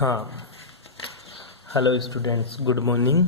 हाँ, hello students, good morning.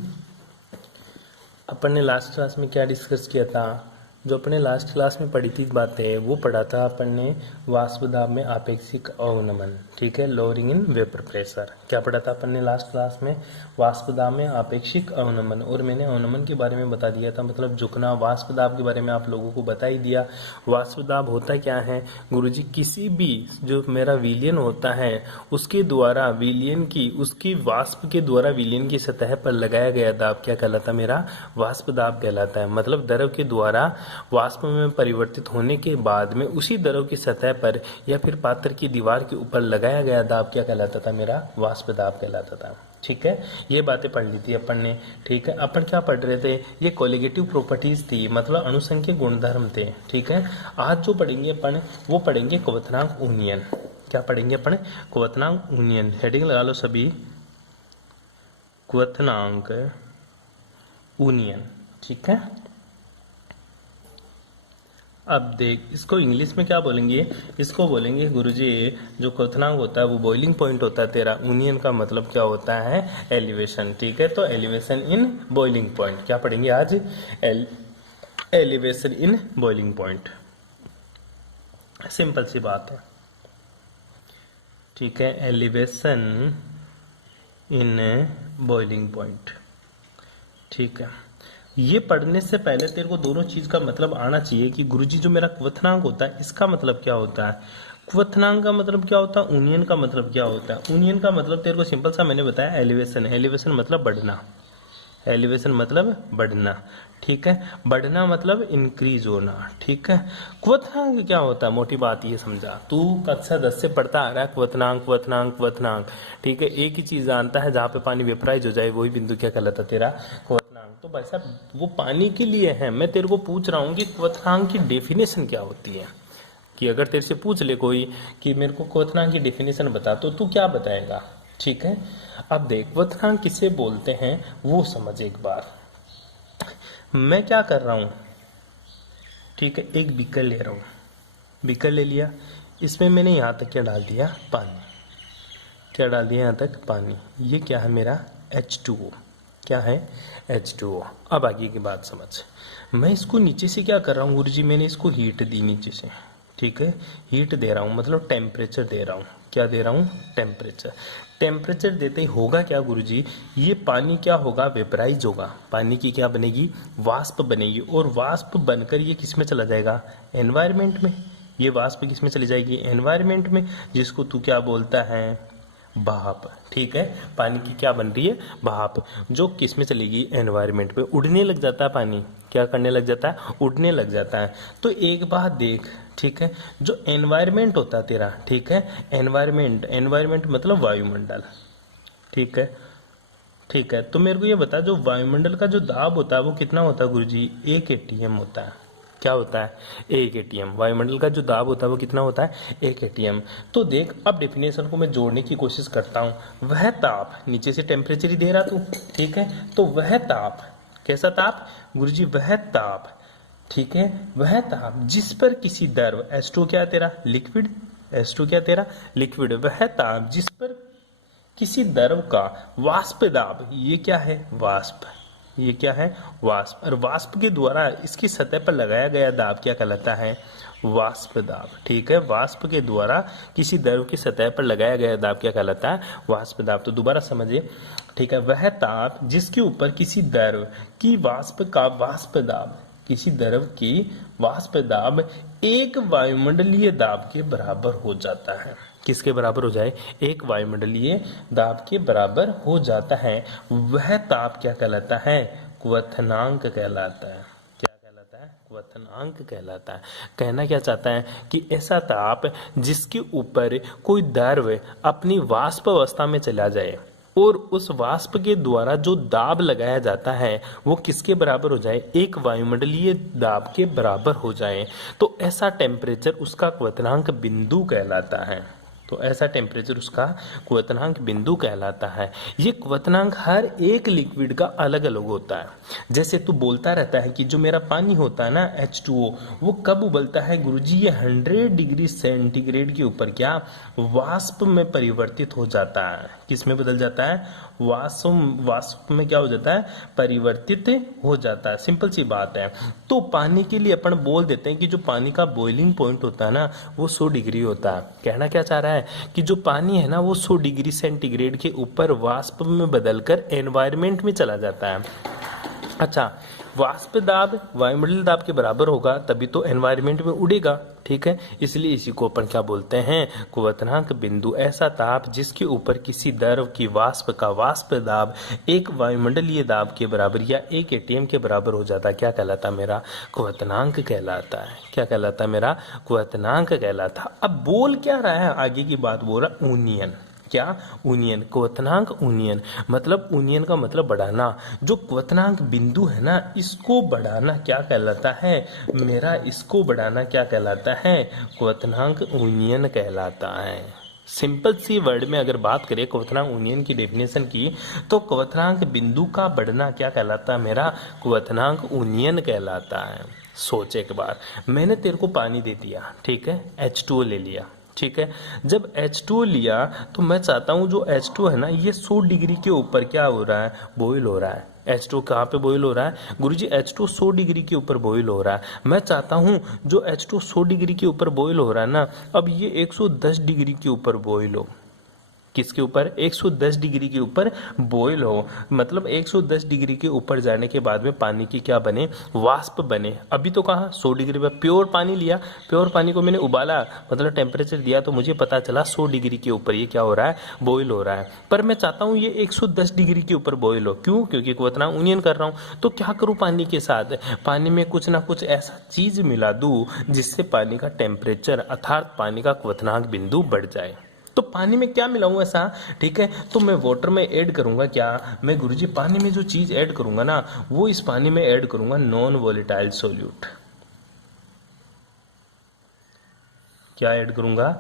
अपन ने last class में क्या डिस्कस किया था? जो अपने लास्ट क्लास में पढ़ी थी बातें वो पढ़ा था अपन ने वाष्प दाब में आपेक्षिक अवनमन, ठीक है, लोअरिंग इन वेपर प्रेशर। क्या पढ़ा था अपन ने लास्ट क्लास में? वाष्प दाब में आपेक्षिक अवनमन। और मैंने अवनमन के बारे में बता दिया था, मतलब झुकना। वाष्प दाब के बारे में आप लोगों को बता ही दिया। वाष्प दाब होता क्या है गुरुजी? किसी भी जो मेरा विलयन होता है उसके द्वारा विलयन की, उसकी वाष्प के द्वारा विलयन की सतह पर लगाया गया दाब क्या कहलाता? मेरा वाष्प दाब कहलाता है। मतलब द्रव के द्वारा वाष्प में परिवर्तित होने के बाद में उसी द्रव की सतह पर या फिर पात्र की दीवार के ऊपर लगाया गया दाब क्या कहलाता था? मेरा वाष्प दाब कहलाता था। ठीक है, ये बातें पढ़ ली थी अपन ने। ठीक है, अपन क्या पढ़ रहे थे? ये कोलिगेटिव प्रॉपर्टीज थी, मतलब अणुसंख्यक गुणधर्म थे। ठीक है, आज जो पढ़ेंगे अपन वो पढ़ेंगे क्वथनांक यूनियन। क्या पढ़ेंगे अपन? क्वथनांक यूनियन। हेडिंग लगा लो सभी, क्वथनांक यूनियन। ठीक है, अब देख, इसको इंग्लिश में क्या बोलेंगे? इसको बोलेंगे गुरुजी, जो क्वथनांक होता है वो बॉइलिंग पॉइंट होता है तेरा। यूनियन का मतलब क्या होता है? एलिवेशन। ठीक है, तो एलिवेशन इन बॉइलिंग पॉइंट क्या पढ़ेंगे आज? Elevation in boiling point. Simple सी बात है। ठीक है, एलिवेशन इन बॉइलिंग पॉइंट। ठीक है, ये पढ़ने से पहले तेरे को दोनों चीज का मतलब आना चाहिए कि गुरुजी जो मेरा क्वथनांक होता है इसका मतलब क्या होता है, क्वथनांक का मतलब क्या होता है, यूनियन का मतलब क्या होता है। यूनियन का मतलब तेरे को सिंपल सा मैंने बताया, एलिवेशन। एलिवेशन मतलब बढ़ना, एलिवेशन मतलब बढ़ना। ठीक है, बढ़ना मतलब इंक्रीज होना। ठीक है, क्वथनांक क्या होता है? मोटी बात ये समझा, तू कक्षा 10 से पढ़ता आ रहा है क्वथनांक क्वथनांक क्वथनांक। ठीक है, एक ही चीज जानता है, जहां पे पानी वेपराइज हो जाए वही बिंदु क्या कहलाता तेरा? क्वथनांक। तो भाई साहब वो पानी के लिए है, मैं तेरे को पूछ रहा हूँ कि क्वथनांक की डेफिनेशन क्या होती है। कि अगर तेरे से पूछ ले कोई कि मेरे को क्वथनांक की डेफिनेशन बता, तो तू क्या बताएगा? ठीक है, अब देख क्वथनांक किसे बोलते हैं वो समझ एक बार। मैं क्या कर रहा हूं? ठीक है, एक बीकर ले रहा हूं। बीकर ले लिया, इसमें मैंने यहां तक क्या डाल दिया? पानी। क्या डाल दिया? यहां तक पानी। ये क्या है मेरा? H2O। क्या है? H2O। अब आगे की बात समझ। मैं इसको नीचे से क्या कर रहा हूँ गुरुजी? मैंने इसको हीट दी नीचे से। ठीक है, हीट दे रहा हूँ, मतलब टेम्परेचर दे रहा हूँ। क्या दे रहा हूँ? टेम्परेचर। टेम्परेचर देते ही होगा क्या गुरुजी? ये पानी क्या होगा? वेपराइज होगा। पानी की क्या बनेगी? वाष्प बनेगी। और वाष्प बनकर ये किस में चला जाएगा? एनवायरमेंट में। ये वाष्प किस में चली जाएगी? एनवायरमेंट में, जिसको तू क्या बोलता है? भाप। ठीक है, पानी की क्या बन रही है? भाप, जो किस में चलेगी? एनवायरमेंट पे। उड़ने लग जाता है पानी। क्या करने लग जाता है? उड़ने लग जाता है। तो एक बात देख, ठीक है, जो एनवायरमेंट होता है तेरा, ठीक है, एनवायरमेंट, एनवायरमेंट मतलब वायुमंडल। ठीक है, ठीक है, तो मेरे को ये बता, जो वायुमंडल का जो दाब होता है वो कितना होता है गुरुजी? 1 एटीएम होता है। क्या होता है? 1 एटीएम। वायुमंडल का जो दाब होता है वो कितना होता है? 1 एटीएम। तो देख, अब डेफिनेशन को मैं जोड़ने की कोशिश करता हूँ। वह ताप, नीचे से टेम्परेचर ही दे रहा तू, ठीक है, तो वह ताप, कैसा ताप गुरुजी? वह ताप, ठीक है, वह ताप जिस पर किसी द्रव, H2 क्या है तेरा? लिक्विड। H2 क्या तेरा? लिक्विड। वह ताप जिस पर किसी द्रव का वाष्प दाब, ये क्या है? वाष्प। ये क्या है? वाष्प। और वाष्प के द्वारा इसकी सतह पर लगाया गया दाब क्या कहलाता है? वाष्प दाब। ठीक है, वाष्प के द्वारा किसी द्रव की सतह पर लगाया गया दाब क्या कहलाता है? वाष्प दाब। तो दोबारा समझिए, ठीक है, वह ताप जिसके ऊपर किसी द्रव की वाष्प का वाष्प दाब, किसी द्रव की वाष्प दाब एक वायुमंडलीय दाब के बराबर हो जाता है। किसके बराबर हो जाए? एक वायुमंडलीय दाब के बराबर हो जाता है। वह ताप क्या कहलाता है? क्वथनांक कहलाता है। क्या कहलाता है? क्वथनांक कहलाता है। कहना क्या चाहता है कि ऐसा ताप जिसके ऊपर कोई द्रव अपनी वाष्प अवस्था में चला जाए और उस वाष्प के द्वारा जो दाब लगाया जाता है वो किसके बराबर हो जाए? एक वायुमंडलीय दाब के बराबर हो जाए, तो ऐसा टेम्परेचर उसका क्वथनांक बिंदु कहलाता है। तो ऐसा टेम्परेचर उसका क्वथनांक बिंदु कहलाता है। ये क्वथनांक हर एक लिक्विड का अलग अलग होता है। जैसे तू बोलता रहता है कि जो मेरा पानी होता है ना H2O, वो कब उबलता है गुरुजी? ये 100 डिग्री सेंटीग्रेड के ऊपर क्या वाष्प में परिवर्तित हो जाता है। किस में बदल जाता है? वाष्प में क्या हो जाता है? परिवर्तित हो जाता है। सिंपल सी बात है। तो पानी के लिए अपन बोल देते हैं कि जो पानी का बॉइलिंग पॉइंट होता है ना वो 100 डिग्री होता है। कहना क्या चाह रहा है कि जो पानी है ना वो 100 डिग्री सेंटीग्रेड के ऊपर वाष्प में बदलकर एनवायरमेंट में चला जाता है। अच्छा, वाष्प दाब वायुमंडलीय दाब के बराबर होगा तभी तो एनवायरमेंट में उड़ेगा। ठीक है, इसलिए इसी को अपन क्या बोलते हैं? क्वथनांक बिंदु। ऐसा ताप जिसके ऊपर किसी द्रव की वाष्प का वाष्प दाब एक वायुमंडलीय दाब के बराबर या 1 एटीएम के बराबर हो जाता है, क्या कहलाता? मेरा क्वथनांक कहलाता है। क्या कहलाता? मेरा क्वथनांक कहलाता। अब बोल क्या रहा है? आगे की बात बोल रहा यूनियन। क्या? यूनियन। क्वथनांक यूनियन मतलब यूनियन का मतलब बढ़ाना। जो क्वथनांक बिंदु है ना इसको बढ़ाना क्या कहलाता है? मेरा इसको बढ़ाना क्या कहलाता है? क्वथनांक यूनियन कहलाता है। सिंपल सी वर्ड में अगर बात करें क्वथनांक यूनियन की डेफिनेशन की, तो क्वथनांक बिंदु का बढ़ना क्या कहलाता है? मेरा क्वथनांक यूनियन कहलाता है। सोच एक बार, मैंने तेरे को पानी दे दिया, ठीक है, H2O ले लिया, ठीक है। जब H2O लिया तो मैं चाहता हूँ जो H2O है ना ये 100 डिग्री के ऊपर क्या हो रहा है? बॉयल हो रहा है। H2O कहाँ पे बॉयल हो रहा है गुरुजी? H2O 100 डिग्री के ऊपर बॉयल हो रहा है। मैं चाहता हूँ जो H2O 100 डिग्री के ऊपर बॉयल हो रहा है ना, अब ये 110 डिग्री के ऊपर बॉयल हो। किसके ऊपर? 110 डिग्री के ऊपर बॉयल हो। मतलब 110 डिग्री के ऊपर जाने के बाद में पानी की क्या बने? वाष्प बने। अभी तो कहाँ 100 डिग्री पर प्योर पानी लिया, प्योर पानी को मैंने उबाला, मतलब टेम्परेचर दिया, तो मुझे पता चला 100 डिग्री के ऊपर ये क्या हो रहा है? बॉयल हो रहा है। पर मैं चाहता हूँ ये 110 डिग्री के ऊपर बॉयल हो। क्यों? क्योंकि क्वथनांक यूनियन कर रहा हूँ। तो क्या करूँ पानी के साथ? पानी में कुछ ना कुछ ऐसा चीज मिला दूँ जिससे पानी का टेम्परेचर अर्थात पानी का क्वथनांक बिंदु बढ़ जाए। तो पानी में क्या मिलाऊं ऐसा? ठीक है, तो मैं वाटर में ऐड करूंगा क्या? मैं गुरुजी पानी में जो चीज ऐड करूंगा ना वो इस पानी में ऐड करूंगा नॉन वोलेटाइल सोल्यूट। क्या ऐड करूंगा?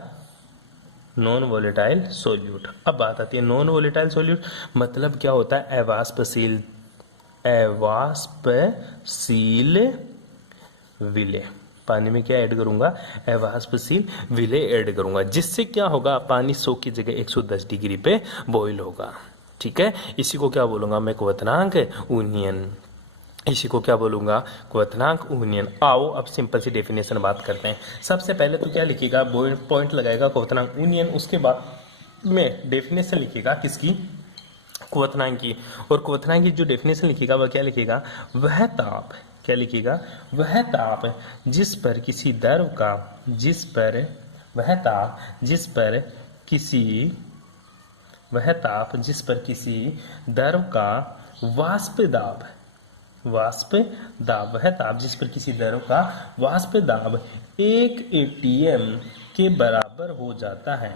Non volatile solute. अब बात आती है नॉन वोलेटाइल सोल्यूट मतलब क्या होता है? अवाष्पशील, अवाष्पशील विलेय। पानी में क्या ऐड करूंगा? अवाष्पशील विलेय ऐड करूंगा, जिससे क्या होगा? पानी 100 की जगह 110 डिग्री पे बॉईल होगा। ठीक है, इसी को क्या बोलूंगा मैं? क्वथनांक यूनियन। इसी को क्या बोलूंगा? क्वथनांक यूनियन। आओ अब सिंपल सी डेफिनेशन बात करते हैं। सबसे पहले तो क्या लिखेगा? पॉइंट लगाएगा क्वथनांक यूनियन, उसके बाद में डेफिनेशन लिखेगा किसकी? क्वथनांक की। और क्वथनांक की जो डेफिनेशन लिखेगा वह क्या लिखेगा? वह ताप, क्या लिखेगा? वह ताप जिस पर किसी द्रव का, जिस पर, वह ताप जिस पर किसी, वह ताप जिस पर किसी द्रव का वाष्प दाब, वाष्प दाब, वह ताप जिस पर किसी द्रव का वाष्प दाब 1 atm के बराबर हो जाता है,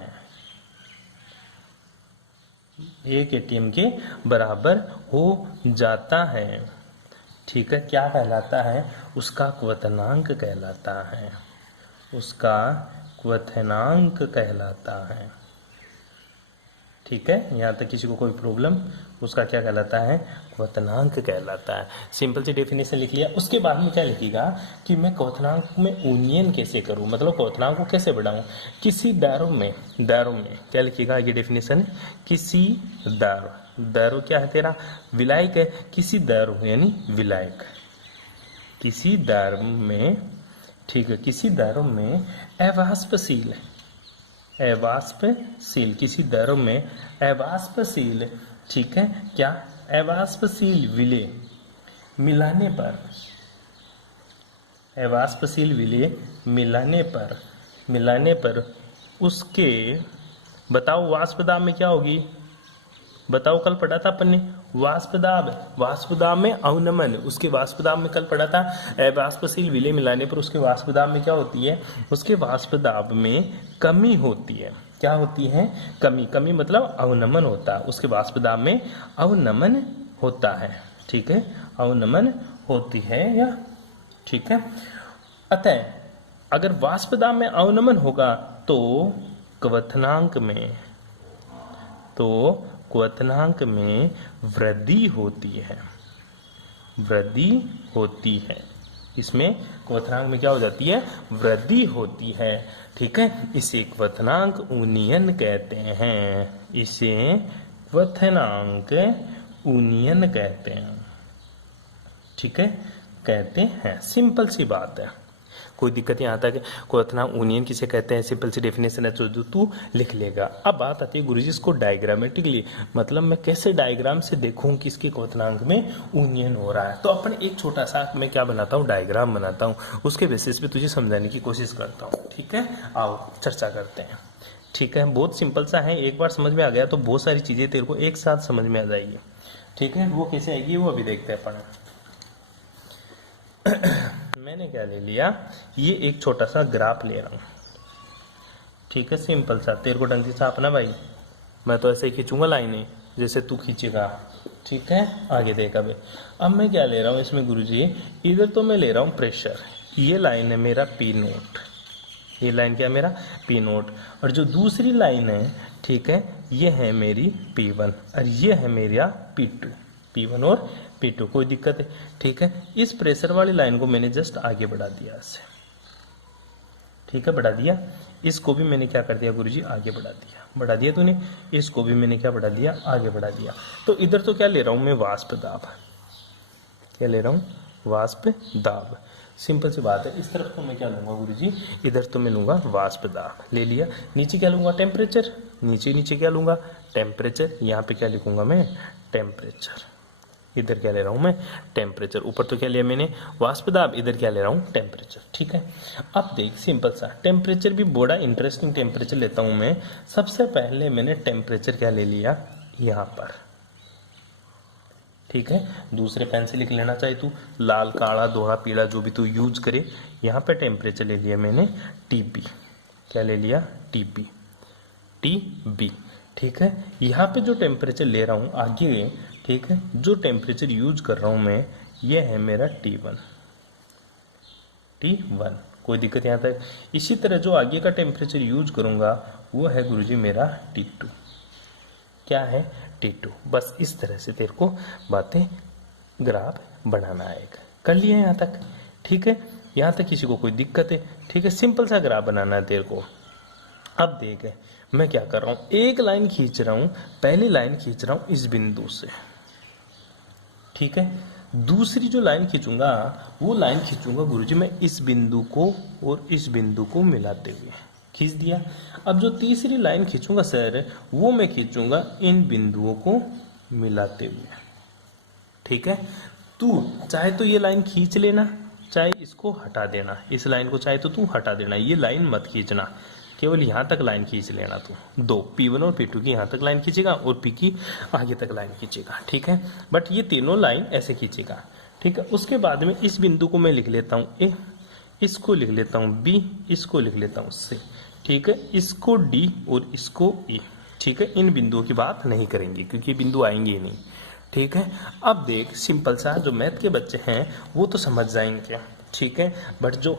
1 atm के बराबर हो जाता है। ठीक है, क्या कहलाता है? उसका क्वथनांक कहलाता है, उसका क्वथनांक कहलाता है। ठीक है, यहाँ तक किसी को कोई प्रॉब्लम? उसका क्या कहलाता है? क्वथनांक कहलाता है। सिंपल सी डेफिनेशन लिख लिया। उसके बाद में क्या लिखेगा कि मैं क्वथनांक में यूनियन कैसे करूं, मतलब क्वथनांक को कैसे बढ़ाऊं? किसी दारों में, दारों में क्या लिखेगा? ये डेफिनेशन, किसी दारों, दारों क्या है तेरा? विलायक है। किसी दारों यानी विलायक, किसी दारों में, ठीक है, किसी दारों में अवाष्पशील, अवाष्पशील, किसी द्रव में अवाष्पशील, ठीक है, क्या? अवाष्पशील विलेय मिलाने पर, अवाष्पशील विलेय मिलाने पर उसके, बताओ वाष्प दाब में क्या होगी? बताओ, कल पढ़ा था अपन ने वाष्पदाब, वाष्पदाब में अवनमन, उसके वाष्पदाब में कल पढ़ा था अवाष्पशील विलेय मिलाने पर उसके वाष्पदाब में क्या होती है? उसके वाष्पदाब में कमी होती है। क्या होती है? कमी। कमी मतलब अवनमन होता है, उसके वाष्पदाब में अवनमन होता है। ठीक है, अवनमन होती है या, ठीक है। अतः अगर वाष्पदाब में अवनमन होगा तो क्वथनांक में, तो क्वथनांक में वृद्धि होती है, वृद्धि होती है। इसमें क्वथनांक में क्या हो जाती है? वृद्धि होती है। ठीक है, इसे क्वथनांक उन्नयन कहते हैं, इसे क्वथनांक उन्नयन कहते हैं। ठीक है, कहते हैं। सिंपल सी बात है, कोई दिक्कत यहाँ तक है। क्वथनांक यूनियन किसे कहते हैं, सिंपल सी डेफिनेशन है जो तू लिख लेगा। अब बात आती है गुरुजी इसको डायग्रामेटिकली, मतलब मैं कैसे डायग्राम से देखूं कि इसके क्वथनांक में यूनियन हो रहा है। तो अपन एक छोटा सा मैं क्या बनाता हूँ, डायग्राम बनाता हूँ, उसके बेसिस पे तुझे समझाने की कोशिश करता हूँ। ठीक है, आओ चर्चा करते हैं। ठीक है, बहुत सिंपल सा है, एक बार समझ में आ गया तो बहुत सारी चीजें तेरे को एक साथ समझ में आ जाएगी। ठीक है, वो कैसे आएगी वो अभी देखते हैं अपन। मैंने क्या ले लिया, ये एक छोटा सा ग्राफ ले रहा हूं। ठीक है, सिंपल सा, तेरे को ढंग से छापना भाई, मैं तो ऐसे ही खींचूंगा लाइनें जैसे तू खींचेगा। ठीक है, आगे देख। अब मैं क्या ले रहा हूँ इसमें गुरुजी, इधर तो मैं ले रहा हूँ प्रेशर, ये लाइन है मेरा पी नोट, ये लाइन क्या है मेरा पी नोट, और जो दूसरी लाइन है, ठीक है, ये है मेरी P1 और ये है मेरा P2, P1 और P2। कोई दिक्कत है? ठीक है, इस प्रेशर वाली लाइन को मैंने जस्ट आगे बढ़ा दिया ऐसे। ठीक है, बढ़ा दिया। इसको भी मैंने क्या कर दिया गुरुजी, आगे बढ़ा दिया तूने, इसको भी मैंने क्या बढ़ा दिया, आगे बढ़ा दिया। तो इधर तो क्या ले रहा हूं मैं, वाष्प दाब। क्या ले रहा हूं, वाष्प दाब। सिंपल सी बात है। इस तरफ तो मैं क्या लूंगा गुरुजी, इधर तो मैं लूंगा वाष्प दाब, ले लिया। नीचे क्या लूंगा, टेम्परेचर, नीचे क्या लूंगा, टेम्परेचर। यहाँ पे क्या लिखूंगा मैं, टेम्परेचर। इधर क्या ले रहा हूं मैं, टेम्परेचर। ऊपर तो क्या लिया मैंने, वाष्प दाब, इधर क्या ले रहा हूं, टेम्परेचर। ठीक है, अब देख सिंपल सा, टेम्परेचर भी बड़ा इंटरेस्टिंग टेम्परेचर लेता हूं मैं। सबसे पहले मैंने टेम्परेचर क्या ले लिया, यहां पर। ठीक है, दूसरे पेन से लिख लेना, चाहे तू लाल, काला, दोहरा, पीला, जो भी तू यूज करे। यहाँ पे टेम्परेचर ले लिया मैंने टीपी। क्या ले लिया, टीपी, टीबी। ठीक है, यहाँ पे जो टेम्परेचर ले रहा हूँ आगे, ठीक है, जो टेम्परेचर यूज कर रहा हूँ मैं, ये है मेरा T1, T1। कोई दिक्कत यहाँ तक? इसी तरह जो आगे का टेम्परेचर यूज करूंगा वो है गुरुजी मेरा T2। क्या है, T2। बस इस तरह से तेरे को बातें, ग्राफ बनाना आएगा। कर लिया यहाँ तक? ठीक है, यहाँ तक किसी को कोई दिक्कत है? ठीक है, सिंपल सा ग्राफ बनाना है तेरे को। अब देख, मैं क्या कर रहा हूँ, एक लाइन खींच रहा हूँ, पहली लाइन खींच रहा हूँ इस बिंदु से। ठीक है, दूसरी जो लाइन खींचूंगा वो लाइन खींचूंगा गुरुजी मैं इस बिंदु को और इस बिंदु को मिलाते हुए, खींच दिया। अब जो तीसरी लाइन खींचूंगा सर, वो मैं खींचूंगा इन बिंदुओं को मिलाते हुए। ठीक है, तू चाहे तो ये लाइन खींच लेना, चाहे इसको हटा देना, इस लाइन को चाहे तो तू हटा देना, ये लाइन मत खींचना, केवल यहां तक लाइन खींच लेना। तू दो P1 और P2 की यहां तक लाइन खींचेगा और P की आगे तक लाइन खींचेगा। ठीक है, बट ये तीनों लाइन ऐसे खींचेगा। ठीक है, उसके बाद में इस बिंदु को मैं लिख लेता हूं A, इसको लिख लेता हूं B, इसको लिख लेता हूं C। ठीक है, इसको D और इसको E। ठीक है, इन बिंदुओं की बात नहीं करेंगे क्योंकि बिंदु आएंगे ही नहीं। ठीक है, अब देख सिंपल सा, जो मैथ के बच्चे हैं वो तो समझ जाएंगे। ठीक है, बट जो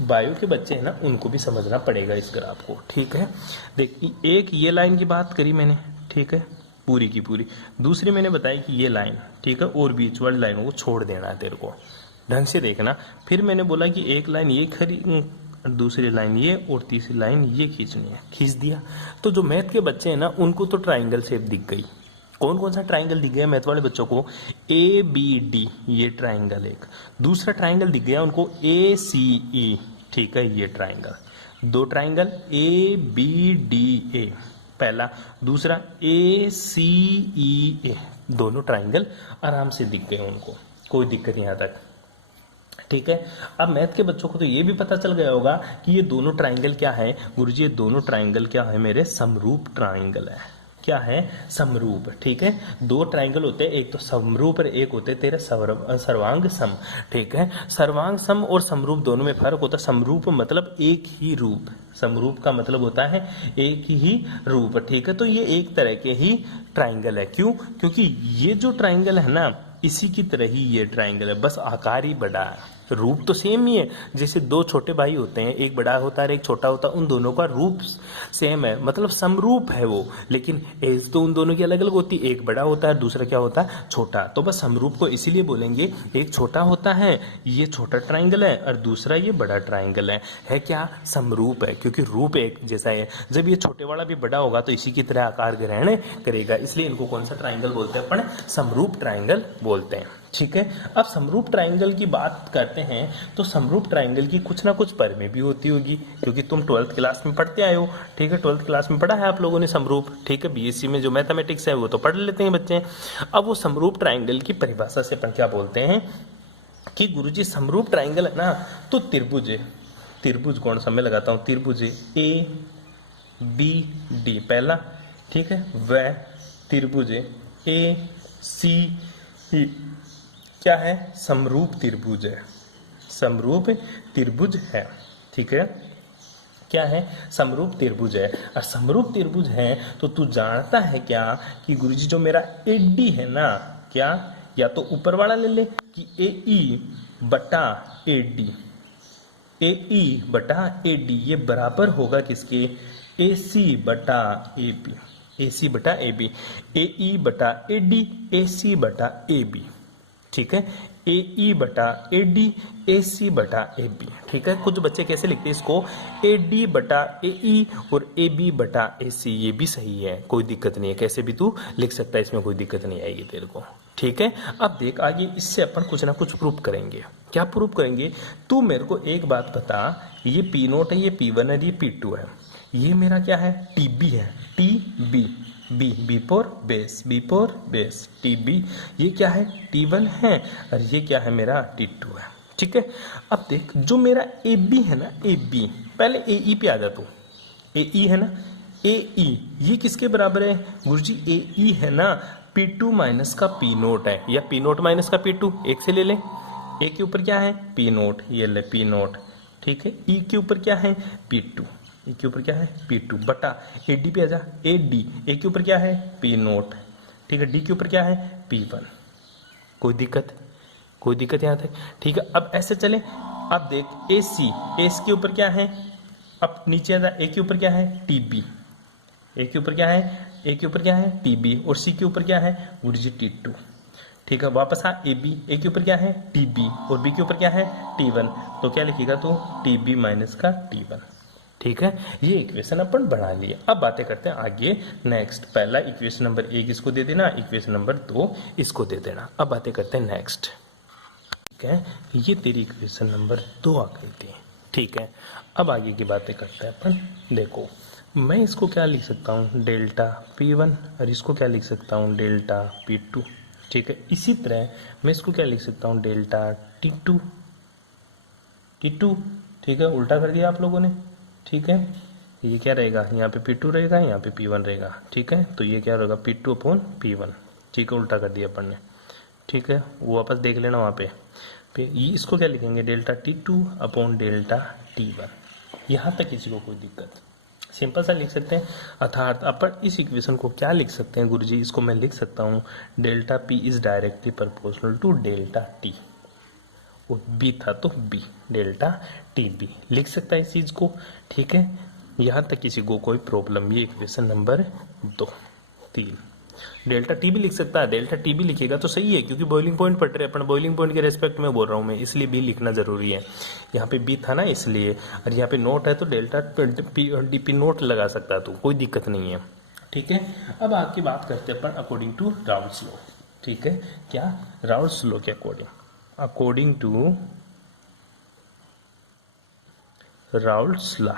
बायो के बच्चे हैं ना, उनको भी समझना पड़ेगा इस ग्राफ को। ठीक है, देख, एक ये लाइन की बात करी मैंने, ठीक है, पूरी की पूरी। दूसरी मैंने बताई कि ये लाइन, ठीक है, और बीच वाली लाइनों को छोड़ देना है तेरे को, ढंग से देखना। फिर मैंने बोला कि एक लाइन ये खरी, दूसरी लाइन ये, और तीसरी लाइन ये खींचनी है, खींच दिया। तो जो मैथ के बच्चे हैं ना, उनको तो ट्राइंगल शेप दिख गई। कौन कौन सा ट्राइंगल दिख गया मैथ वाले बच्चों को, ABD, ये ट्राइंगल एक। दूसरा ट्राइंगल दिख गया उनको ACE। ठीक है, ये ट्राइंगल। दो ट्राइंगल ABDA पहला, दूसरा ACEA, दोनों ट्राइंगल आराम से दिख गए उनको, कोई दिक्कत यहाँ तक? ठीक है, अब मैथ के बच्चों को तो ये भी पता चल गया होगा कि ये दोनों ट्राइंगल क्या है गुरुजी, ये दोनों ट्राइंगल क्या है मेरे, समरूप ट्राइंगल है। क्या है, समरूप। ठीक है, दो ट्राइंगल होते हैं, एक तो समरूप और एक होते तेरे सर्वांग सम। ठीक है, सर्वांग सम और समरूप दोनों में फर्क होता है। समरूप मतलब एक ही रूप, समरूप का मतलब होता है एक ही रूप। ठीक है, तो ये एक तरह के ही ट्राइंगल है। क्यों? क्योंकि ये जो ट्राइंगल है ना, इसी की तरह ही ये ट्राइंगल है, बस आकार ही बड़ा है। रूप तो सेम ही है। जैसे दो छोटे भाई होते हैं, एक बड़ा होता है और एक छोटा होता है, उन दोनों का रूप सेम है, मतलब समरूप है वो, लेकिन एज तो उन दोनों की अलग अलग होती है। एक बड़ा होता है, दूसरा क्या होता है, छोटा। तो बस समरूप को इसीलिए बोलेंगे, एक छोटा होता है, ये छोटा ट्राइंगल है, और दूसरा ये बड़ा ट्राइंगल है क्या, समरूप है, क्योंकि रूप एक जैसा है। जब ये छोटे वाला भी बड़ा होगा तो इसी की तरह आकार ग्रहण करेगा, इसलिए इनको कौन सा ट्राइंगल बोलते हैं अपन, समरूप ट्राइंगल बोलते हैं। ठीक है, अब समरूप ट्राइंगल की बात करते हैं तो समरूप ट्राइंगल की कुछ ना कुछ परिमेय भी होती होगी, क्योंकि तुम 12th क्लास में पढ़ते आए हो। ठीक है, 12th क्लास में पढ़ा है आप लोगों ने समरूप। ठीक है, बीएससी में जो मैथमेटिक्स है वो तो पढ़ लेते हैं बच्चे। अब वो समरूप ट्राइंगल की परिभाषा से अपन क्या बोलते हैं कि गुरुजी समरूप ट्राइंगल है ना, तो त्रिभुज है। त्रिभुज कौन सा, मैं लगाता हूं त्रिभुज ए बी डी पहला, ठीक है, वह त्रिभुज ए सी क्या है, समरूप त्रिभुज है, समरूप त्रिभुज है। ठीक है, क्या है, समरूप त्रिभुज है। और समरूप त्रिभुज है तो तू जानता है क्या कि गुरुजी जो मेरा एडी है ना, क्या, या तो ऊपर वाला ले ले कि ए ई बटा ए डी, ए ई बटा ए डी ये बराबर होगा किसके, ए सी बटा ए बी, ए सी बटा ए बी, ए ई बटा ए डी, ए सी बटा ए बी। ठीक है, ए ई बटा ए डी, ए सी बटा ए बी। ठीक है, कुछ बच्चे कैसे लिखते हैं इसको, ए डी बटा ए ई और ए बी बटा ए सी, ये भी सही है, कोई दिक्कत नहीं है, कैसे भी तू लिख सकता है, इसमें कोई दिक्कत नहीं आएगी तेरे को। ठीक है, अब देख आगे इससे अपन कुछ ना कुछ प्रूफ करेंगे। क्या प्रूफ करेंगे, तू मेरे को एक बात बता, ये पी नोट है, ये पी वन है, ये पी टू है, ये मेरा क्या है, टी बी है, T B, B B four base, B four base, T B, ये क्या है, टी वन है, और ये क्या है मेरा टी टू है। ठीक है, अब देख जो मेरा ए बी है ना, ए बी, पहले ए ई पे आ जा तू, ए ई है ना, ए ई ये किसके बराबर है गुरुजी, ए ई है ना पी टू माइनस का पी नोट है, या पी नोट माइनस का पी टू, एक से ले ले, ए के ऊपर क्या है पी नोट, ये ले पी नोट। ठीक है, ई के ऊपर क्या है पी टू, ए के ऊपर क्या है पी टू बटा ए डी पे आ जा, ए डी, ए के ऊपर क्या है पी नोट। ठीक है, डी के ऊपर क्या है पी वन, कोई दिक्कत, कोई दिक्कत यहाँ तक। ठीक है, अब ऐसे चले, अब देख ए सी, एस के ऊपर क्या है, अब नीचे आ जा, ए के ऊपर क्या है टी बी, ए के ऊपर क्या है, ए के ऊपर क्या है टी बी, और सी के ऊपर क्या है गुरुजी टी टू। ठीक है, वापस आ ए बी, ए के ऊपर क्या है टी बी, और बी के ऊपर क्या है टी वन, तो क्या लिखेगा तो टी बी माइनस का टी वन। ठीक है, ये इक्वेशन अपन बना लिए। अब बातें करते हैं आगे नेक्स्ट, पहला इक्वेशन नंबर 1 इसको दे देना, इक्वेशन नंबर 2 इसको दे देना। अब बातें करते हैं नेक्स्ट। ठीक है, ये तेरी इक्वेशन नंबर 2 आ गई थी। ठीक है, अब आगे की बातें करते हैं अपन। देखो मैं इसको क्या लिख सकता हूँ डेल्टा P1, और इसको क्या लिख सकता हूँ डेल्टा P2। ठीक है, इसी तरह मैं इसको क्या लिख सकता हूँ डेल्टा T2, T2। ठीक है, उल्टा कर दिया आप लोगों ने। ठीक है, ये क्या रहेगा, यहाँ पे P2 रहेगा, यहाँ पे P1 रहेगा। ठीक है, तो ये क्या रहेगा P2 अपॉन P1। ठीक है, उल्टा कर दिया अपन ने। ठीक है, वो वापस देख लेना वहाँ पे ये इसको क्या लिखेंगे delta T2 upon delta T1। यहाँ तक किसी को कोई दिक्कत, सिंपल सा लिख सकते हैं। अर्थात अपन इस इक्वेशन को क्या लिख सकते हैं गुरुजी, इसको मैं लिख सकता हूँ delta P is directly proportional to delta T, वो B था तो B, डेल्टा TB लिख सकता है इस चीज को। ठीक है, यहाँ तक किसी को कोई प्रॉब्लम, ये इक्वेशन नंबर 2 3 डेल्टा टी भी लिख सकता है, डेल्टा टी भी लिखेगा तो सही है, क्योंकि बॉइलिंग पॉइंट पढ़ रहे हैं अपन, बॉइलिंग पॉइंट के रेस्पेक्ट में बोल रहा हूँ मैं, इसलिए बी लिखना जरूरी है। यहाँ पे बी था ना इसलिए, और यहाँ पे नोट है तो डेल्टा डी पी नोट लगा सकता है, तो कोई दिक्कत नहीं है। ठीक है, अब आपकी बात करते हैं अपन अकॉर्डिंग टू राउल्स लॉ। ठीक है, क्या राउल्स लॉ के according, according to Raoult's law.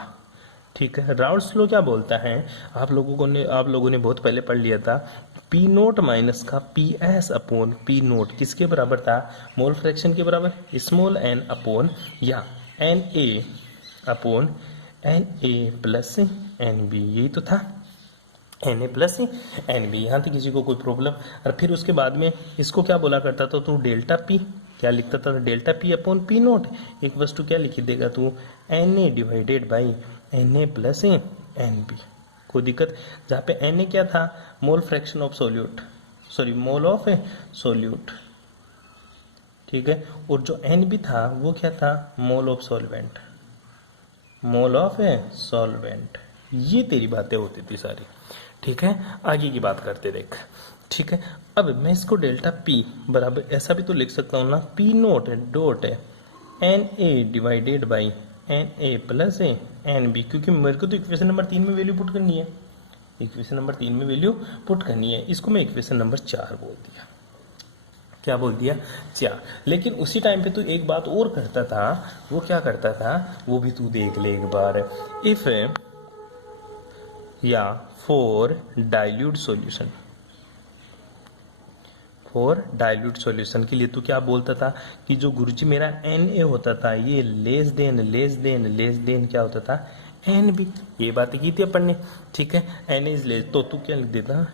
ठीक है, राउल्स लॉ क्या बोलता है, आप लोगों ने बहुत पहले पढ़ लिया था, पी नोट माइनस का P S upon P naught किसके बराबर था, मोल फ्रैक्शन के बराबर, स्मॉल एन अपॉन या n A upon n A plus n B, यही तो था, n A plus n B. यहाँ तक किसी को कोई प्रॉब्लम। और फिर उसके बाद में इसको क्या बोला करता था तू, डेल्टा पी क्या लिखता था, delta P upon P naught, एक वस्तु क्या लिखी देगा तू, n A divided by n A plus n B, कोई दिक्कत। जहाँ पे एन ए क्या था, mole fraction of solute, sorry mole of solute, ठीक है। और जो एन बी था वो क्या था, mole of solvent, mole of solvent. ये तेरी बातें होती थी सारी, ठीक है। आगे की बात करते देख, ठीक है। अब मैं इसको डेल्टा पी बराबर ऐसा भी तो लिख सकता हूँ ना, P naught dot n A divided by n A plus n B, क्योंकि मेरे को तो इक्वेशन नंबर 3 में वैल्यू पुट करनी है, इक्वेशन नंबर 3 में वैल्यू पुट करनी है। इसको मैं इक्वेशन नंबर 4 बोल दिया। क्या बोल दिया, 4। लेकिन उसी टाइम पे तू एक बात और करता था, वो क्या करता था वो भी तू देख ले एक बार। इफ या for dilute solution, for dilute solution के लिए तू क्या बोलता था कि जो गुरुजी मेरा एन ए होता था ये लेस देन क्या होता था, एन बी। ये बात की थी अपन ने, ठीक है। एन ए इज लेस, तो तू क्या लिख देता,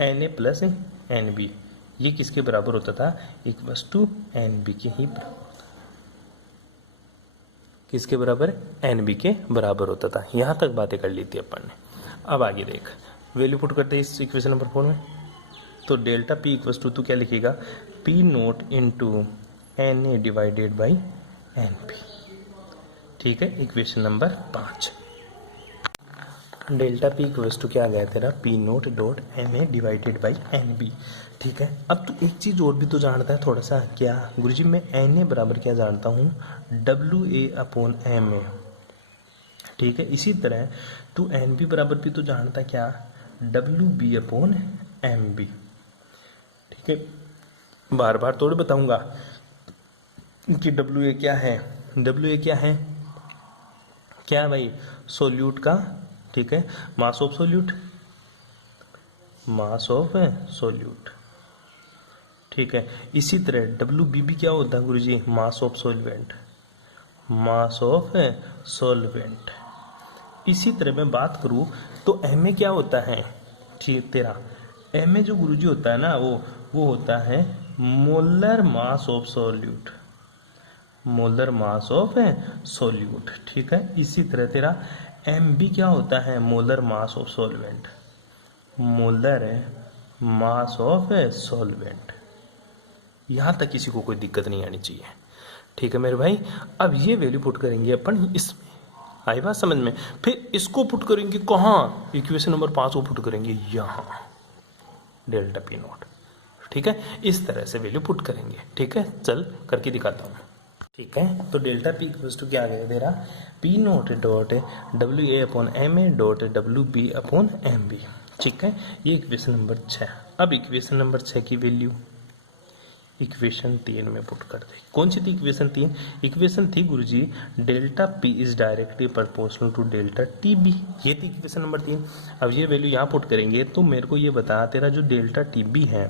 n A plus n B. ये किसके बराबर होता था, इक्वल्स टू एन बी के ही बराबर, किसके बराबर, एन बी के बराबर होता था। यहां तक बातें कर ली थी अपन ने। अब आगे देख, वैल्यू पुट करते हैं इस इक्वेशन नंबर 4 में। तो डेल्टा पी इक्वल्स टू, तू क्या लिखेगा, P naught into n A divided by n B, ठीक है। Equation number 5, delta P equals to क्या आ गया तेरा, P naught dot n A divided by n B, ठीक है। अब तू एक चीज और भी तो जानता है थोड़ा सा, क्या गुरुजी, मैं एन ए बराबर क्या जानता हूँ, डब्ल्यू ए अपॉन एम ए, ठीक है। इसी तरह तू एन बी बराबर भी तो जानता क्या, डब्ल्यू बी अपॉन एम बी, ठीक है। बार बार थोड़ी बताऊंगा कि डब्ल्यू ए क्या है, डब्ल्यू ए क्या है, क्या है भाई, सोल्यूट का, ठीक है, mass of solute, mass of solute, ठीक है। इसी तरह डब्ल्यू बी भी क्या होता है गुरुजी, मास ऑफ सोल्वेंट, मास ऑफ सोल्वेंट। इसी तरह मैं बात करूं तो एम ए क्या होता है, ठीक तेरा एम ए जो गुरुजी होता है ना, वो होता है molar mass of solute, molar mass of solute, ठीक है। इसी तरह तेरा एम बी क्या होता है, molar mass of solvent, molar mass of solvent. यहां तक किसी को कोई दिक्कत नहीं आनी चाहिए, ठीक है मेरे भाई। अब ये वैल्यू पुट करेंगे अपन इसमें, आई बात समझ में। फिर इसको पुट करेंगे कहाँ, इक्वेशन नंबर 5 को पुट करेंगे यहाँ, डेल्टा पी नॉट, ठीक है। इस तरह से वैल्यू पुट करेंगे, ठीक है। चल करके दिखाता हूँ, ठीक है। तो डेल्टा पी इक्वल्स टू क्या आ गया तेरा, P naught dot W A upon M A dot W B upon M B, ठीक है। ये इक्वेशन नंबर 6। अब इक्वेशन नंबर 6 की वैल्यू इक्वेशन 3 में पुट कर दे। कौन सी थी इक्वेशन 3, इक्वेशन थी गुरुजी delta P is directly proportional to delta T B, ये थी इक्वेशन नंबर 3। अब ये वैल्यू यहाँ पुट करेंगे तो मेरे को ये बता, तेरा जो डेल्टा टी बी है,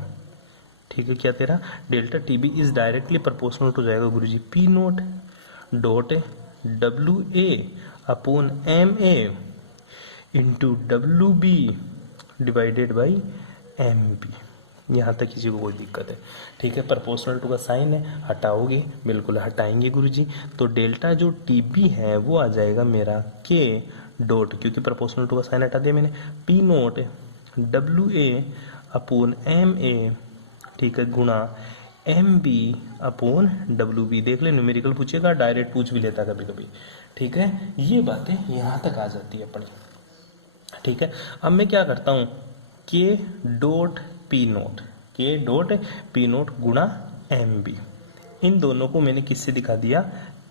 ठीक है, क्या तेरा delta T B is directly proportional to जाएगा गुरुजी P naught dot W A upon M A into W B divided by M B. यहाँ तक किसी को कोई दिक्कत है, ठीक है। प्रोपोर्शनल टू का साइन है, हटाओगे, बिल्कुल हटाएंगे गुरुजी। तो डेल्टा जो टी बी है वो आ जाएगा मेरा के डॉट, क्योंकि प्रोपोर्शनल टू का साइन हटा दिया मैंने, पी नोट डब्ल्यू ए अपॉन एम ए, ठीक है, गुणा एम बी अपॉन डब्ल्यू बी। देख ले, न्यूमेरिकल पूछेगा, डायरेक्ट पूछ भी लेता कभी कभी, ठीक है। ये बातें यहाँ तक आ जाती है अपनी, ठीक है। अब मैं क्या करता हूँ, के डॉट पी नोट, के डॉट पी नोट गुणा एम बी, इन दोनों को मैंने किससे दिखा दिया,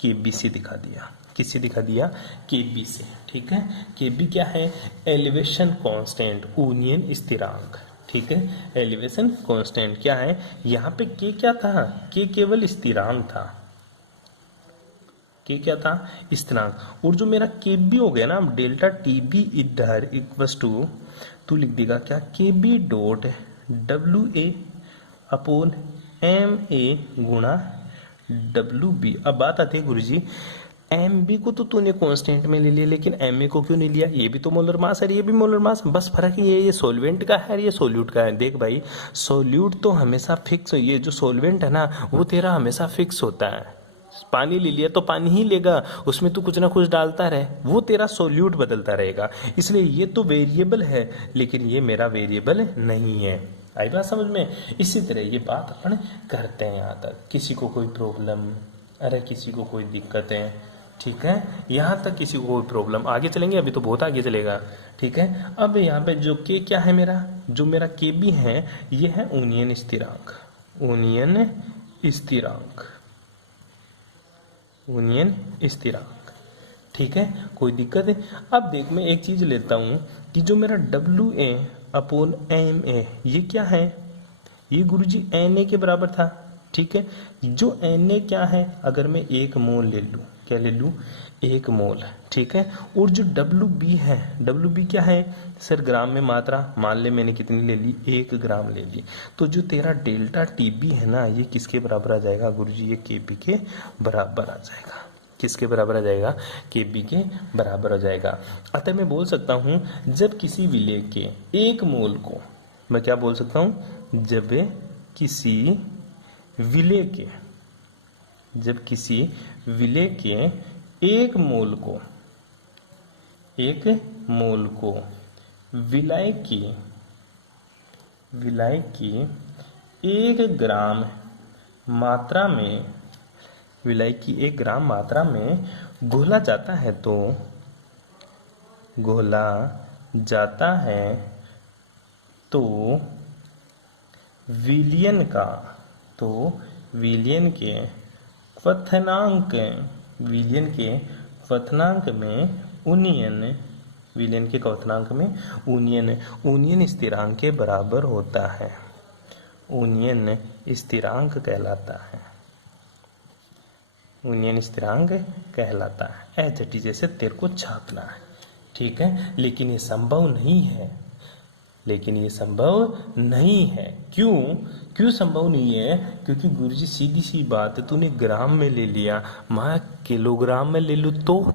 के बी से दिखा दिया, किससे दिखा दिया, के बी से, ठीक है। के बी क्या है, एलिवेशन कांस्टेंट, यूनियन स्थिरांक, ठीक है। एलिवेशन कांस्टेंट क्या है, यहाँ पे के क्या था, के केवल स्थिरांक था, के क्या था, स्थिरांक। और जो मेरा के बी हो गया ना, डेल्टा टी बी इधर इक्वल्स टू, तू लिख देगा क्या, K B dot W A upon M A गुणा डब्ल्यू बी। अब बात आती है गुरुजी, एम बी को तो तूने कांस्टेंट में ले लिया, लेकिन एम ए को क्यों नहीं लिया, ये भी तो मोलर मास है, ये भी मोलर मास, बस फर्क ये सोल्वेंट का है, ये सोल्यूट का है। देख भाई, सोल्यूट तो हमेशा फिक्स, ये जो सोल्वेंट है ना वो तेरा हमेशा फिक्स होता है, पानी ले लिया तो पानी ही लेगा, उसमें तू कुछ ना कुछ डालता रहे, वो तेरा सोल्यूट बदलता रहेगा। इसलिए ये तो वेरिएबल है, लेकिन ये मेरा वेरिएबल नहीं है, आई बात समझ में। इसी तरह ये बात अपन करते हैं यहाँ तक। किसी को कोई प्रॉब्लम, अरे किसी को कोई दिक्कत है, ठीक है, यहाँ तक किसी को कोई प्रॉब्लम, आगे चलेंगे, अभी तो बहुत आगे चलेगा, ठीक है। अब यहाँ पे जो के क्या है मेरा, जो मेरा के बी है ये है ओनियन स्थिरांक, ओनियन स्थिरांक, ओनियन स्थिरांक, ठीक है, कोई दिक्कत है। अब देख मैं एक चीज लेता हूं कि जो मेरा डब्ल्यू ए अपॉन एम ए ये क्या है, ये गुरुजी एन ए के बराबर था, ठीक है। जो एन ए क्या है, अगर मैं 1 मोल ले लूँ, क्या ले लूँ, 1 मोल, ठीक है। और जो डब्ल्यू बी है, डब्ल्यू बी क्या है सर, ग्राम में मात्रा, मान ले मैंने कितनी ले ली, 1 ग्राम ले ली। तो जो तेरा डेल्टा टी बी है ना, ये किसके बराबर आ जाएगा गुरुजी, ये के बी के बराबर आ जाएगा। किसके बराबर आ जाएगा, के बी के बराबर आ जाएगा। अतः मैं बोल सकता हूं जब किसी विलेय के 1 मोल को, मैं क्या बोल सकता हूं, जब किसी विलेय के, जब किसी विलेय के 1 मोल को, 1 मोल को विलाय की 1 ग्राम मात्रा में, विलाय की 1 ग्राम मात्रा में घोला जाता है, तो घोला जाता है तो विलयन का, तो विलयन के क्वथनांक, विलयन के क्वथनांक में उनियन, विलयन के क्वथनांक में उनियन, उनियन स्थिरांक के बराबर होता है, उनियन स्थिरांक कहलाता है, उनियन स्थिरांक कहलाता है। एच टी जैसे तेरे को छापना है, ठीक है। लेकिन ये संभव नहीं है, लेकिन ये संभव नहीं है। क्यों, क्यों संभव नहीं है, क्योंकि गुरुजी सीधी सी बात है, तूने ग्राम में ले लिया, मैं किलोग्राम में ले लूँ तो,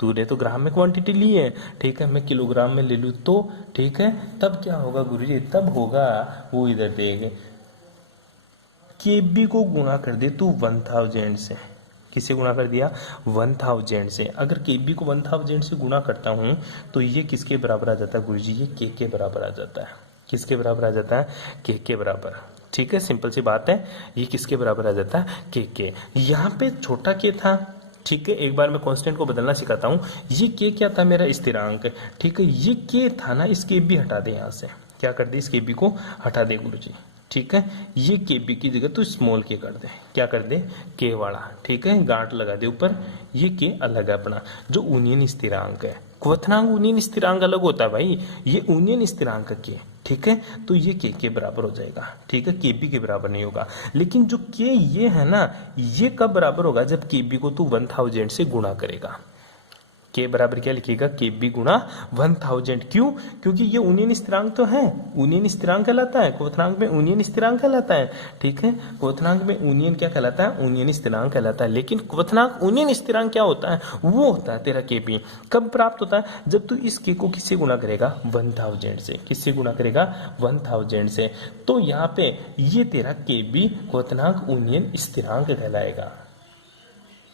तूने तो ग्राम में क्वांटिटी ली है, ठीक है, मैं किलोग्राम में ले लूँ तो, ठीक है, तब क्या होगा गुरुजी, तब होगा वो इधर देख, केबी को गुणा कर दे तू 1000 से, किसे गुणा कर दिया, 1000 से। अगर केबी को 1000 से गुणा करता हूं तो ये किसके बराबर आ जाता है गुरुजी, ये के बराबर आ जाता है, किसके बराबर आ जाता है, के बराबर, ठीक है, सिंपल सी बात है, ये किसके बराबर आ जाता है, के। यहाँ पे छोटा के था, ठीक है, एक बार मैं कांस्टेंट को बदलना सिखाता हूँ। ये के क्या था, मेरा स्थिरांक, ठीक है, ये के था ना, इस के बी हटा दे, यहाँ से क्या कर दे, इस के बी को हटा दे गुरुजी, ठीक है। ये के बी की जगह तो स्मॉल के कर दे, क्या कर दे, के वाला, ठीक है, गांठ लगा दे ऊपर, ये के अलग है अपना, जो उनियन स्थिरांक है। क्वथनांक उनियन स्थिरांक अलग होता है भाई, ये उनियन स्थिरांक के, ठीक है, तो ये के बराबर हो जाएगा, ठीक है, के बी के बराबर नहीं होगा। लेकिन जो के ये है ना, ये कब बराबर होगा, जब के बी को तू 1000 से गुणा करेगा। के बराबर क्या लिखेगा, के बी गुणा 1000, क्यों, क्योंकि ये उनियन स्थिरांक तो है, उनियन स्थिरांक कहलाता है, क्वथनांक में उनियन स्थिरांक कहलाता है, ठीक है, क्वथनांक में उनियन क्या कहलाता है, उनियन स्थिरांक कहलाता है। लेकिन क्वथनांक उनियन स्थिरांक क्या होता है, वो होता है तेरा के बी, कब प्राप्त होता है, जब तू इस के को किससे गुणा करेगा, 1000 से, किससे गुणा करेगा, 1000 से। तो यहाँ पे ये तेरा के बी क्वथनांक उनियन स्थिरांक कहलाएगा।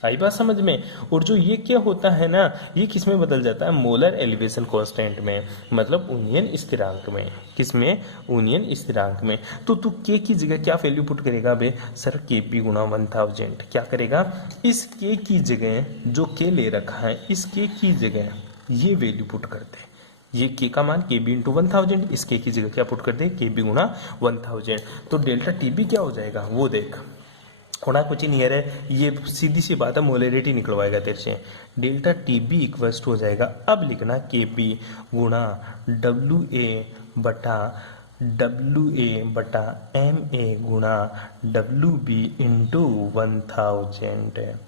आई बात समझ में। और जो ये क्या होता है ना, ये किस में बदल जाता है, मोलर एलिवेशन कांस्टेंट में, मतलब उनियन स्थिरांक में, किस में, उनियन स्थिरांक में। तो तू के की जगह क्या वैल्यू पुट करेगा बे, सर के बी गुणा 1000, क्या करेगा, इस के की जगह जो के ले रखा है, इस के की जगह ये वैल्यू पुट कर दे, ये के का मान के बी इंटू 1000, इस के की जगह क्या पुट कर दे, के बी गुणा 1000। तो डेल्टा टी बी क्या हो जाएगा, वो देख, होना कुछ ही नहीं है, ये सीधी सी बात है, मोलरिटी निकलवाएगा तेरे से। Delta T B equals to हो जाएगा, अब लिखना के बी गुणा डब्ल्यू ए बटा एम ए गुणा डब्ल्यू बी इंटू 1000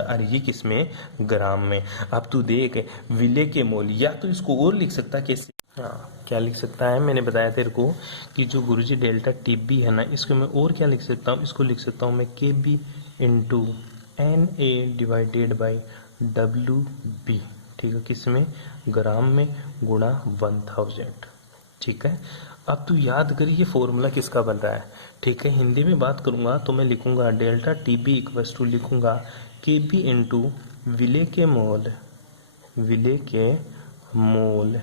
और ये किसमें, ग्राम में। अब तू देख विलेय के मोल, या तो इसको और लिख सकता कैसे, हाँ क्या लिख सकता है, मैंने बताया तेरे को कि जो गुरुजी डेल्टा टी बी है ना, इसको मैं और क्या लिख सकता हूँ, इसको लिख सकता हूँ मैं K B into n A divided by डब्ल्यू बी, ठीक है, किसमें, ग्राम में, गुणा 1000, ठीक है। अब तू याद करिए ये फॉर्मूला किसका बन रहा है, ठीक है। हिंदी में बात करूँगा तो मैं लिखूँगा delta T B equals to, लिखूँगा के बी इंटू विलेय के मोल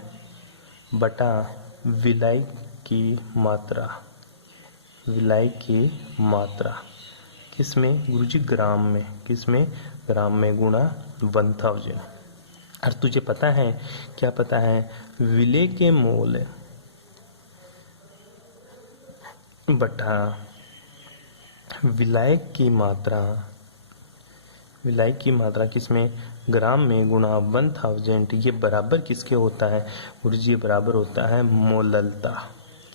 बटा विलायक की मात्रा, विलायक की मात्रा किसमें गुरुजी? ग्राम में। किसमें? ग्राम में गुणा 1000। और तुझे पता है, क्या पता है? विलेय के मोल बटा विलायक की मात्रा, विलायक की मात्रा किसमें? ग्राम में गुणा 1000। ये बराबर किसके होता है गुरुजी? ये बराबर होता है मोललता।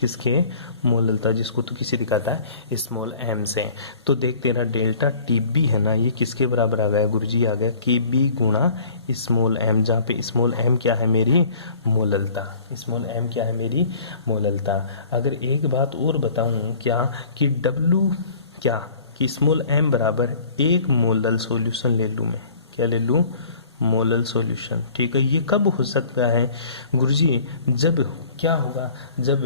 किसके? मोललता, जिसको तू किसी दिखाता है स्मॉल एम से। तो देख तेरा डेल्टा टी बी है ना, ये किसके बराबर आ गया गुरुजी? आ गया के बी गुणा स्मॉल एम, जहाँ पे स्मॉल एम क्या है? मेरी मोललता। स्मॉल एम क्या है? मेरी मोललता। अगर एक बात और बताऊं क्या, कि डब्लू क्या, कि स्मॉल एम बराबर एक मोलल सॉल्यूशन ले लूं मैं। क्या ले लूं? Molal solution. ठीक है, ये कब हो सकता है गुरुजी? जब क्या होगा? जब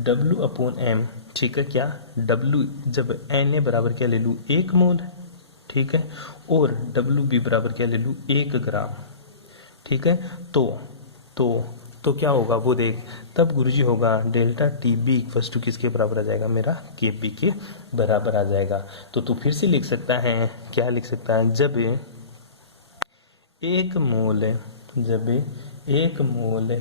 W अपॉन एम, ठीक है, क्या W, जब Na बराबर क्या ले लूँ? 1 मोल, ठीक है, और WB बराबर क्या ले लूँ? 1 ग्राम, ठीक है। तो क्या होगा वो देख, तब गुरुजी होगा delta T B equal to किसके बराबर आ जाएगा? मेरा के बी के बराबर आ जाएगा। तो तू फिर से लिख सकता है, क्या लिख सकता है? जब एक मोल, जब एक मोल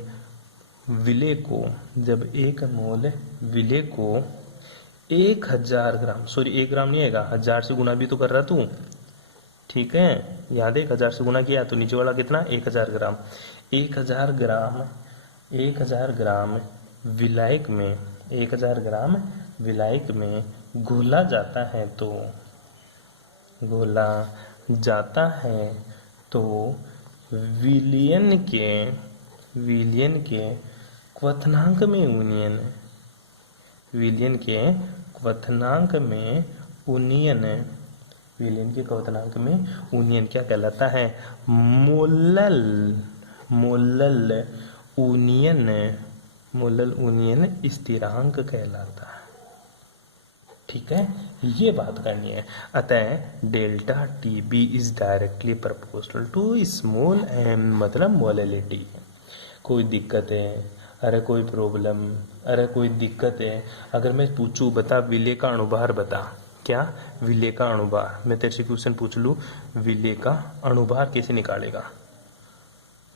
विलेय को, जब एक मोल विलेय को 1000 ग्राम, सॉरी 1 ग्राम नहीं आएगा, 1000 से गुना भी तो कर रहा तू, ठीक है, याद है 1000 से गुना किया तो नीचे वाला कितना? 1000 ग्राम। 1000 ग्राम, 1000 ग्राम विलायक में, 1000 ग्राम विलायक में घोला जाता है, तो घोला जाता है तो विलयन के क्वथनांक में उन्नयन, विलयन के क्वथनांक में उन्नयन, विलयन के क्वथनांक में उन्नयन क्या कहलाता है? मोलल, मोलल उन्नयन, मोलल उन्नयन स्थिरांक कहलाता है। ठीक है, ये बात करनी है। अतः delta T B is directly proportional to small m, मतलब मोलैलिटी। कोई दिक्कत है? अरे कोई प्रॉब्लम, अरे कोई दिक्कत है? अगर मैं पूछूं बता विलेय का अणुभार बता, क्या विलेय का अणुभार, मैं तेरे से क्वेश्चन पूछ लूं विलेय का अणुभार कैसे निकालेगा?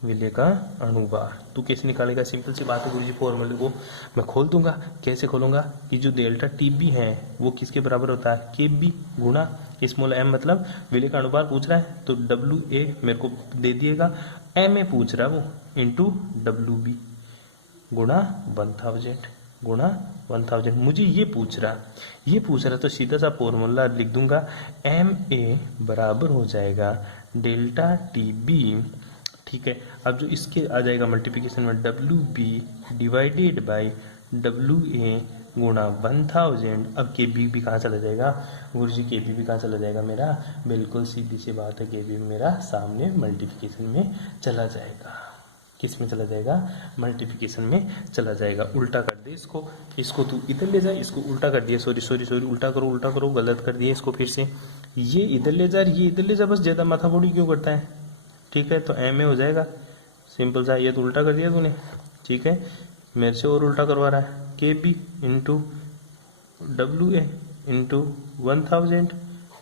विलेय का अणुभार तू कैसे निकालेगा? सिंपल सी बात है गुरुजी, फॉर्मूले को मैं खोल दूंगा। कैसे खोलूंगा? कि जो डेल्टा टी बी है वो किसके बराबर होता है? के बी गुणा स्मॉल एम, मतलब विलेय का अणुभार पूछ रहा है तो डब्ल्यू ए मेरे को दे दिएगा, एम ए पूछ रहा है वो, इंटू डब्ल्यू बी गुणा 1000, गुणा 1000। मुझे ये पूछ रहा तो सीधा सा फॉर्मूला लिख दूंगा, एम ए बराबर हो जाएगा डेल्टा टी बी, ठीक है। अब जो इसके आ जाएगा मल्टीप्लिकेशन में W B divided by W A गुणा 1000। अब के बी भी कहाँ चला जाएगा गुरुजी? के बी भी कहाँ चला जाएगा मेरा? बिल्कुल सीधी सी बात है, के बी मेरा सामने मल्टीप्लिकेशन में चला जाएगा। किस में चला जाएगा? मल्टीप्लिकेशन में चला जाएगा। उल्टा कर दे इसको, इसको तू इधर ले जाए, इसको उल्टा कर दिया, सॉरी उल्टा करो, गलत कर दिया इसको फिर से। ये इधर ले जा, ये इधर ले जा, बस ज़्यादा माथाफोड़ी क्यों करता है? ठीक है, तो एम ए हो जाएगा, सिंपल सा। ये तो उल्टा कर दिया तूने, ठीक है, मेरे से और उल्टा करवा रहा है। के बी इंटू डब्ल्यू ए इंटू 1000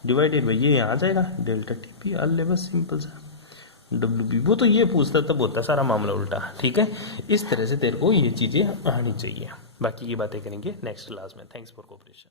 डिवाइडेड बाई, ये यहाँ आ जाएगा डेल्टा टी पी, अल्ले बस सिंपल सा डब्ल्यू बी। वो तो ये पूछता तब होता सारा मामला उल्टा, ठीक है। इस तरह से तेरे को ये चीजें आनी चाहिए। बाकी की बातें करेंगे नेक्स्ट क्लास में। Thanks for cooperation.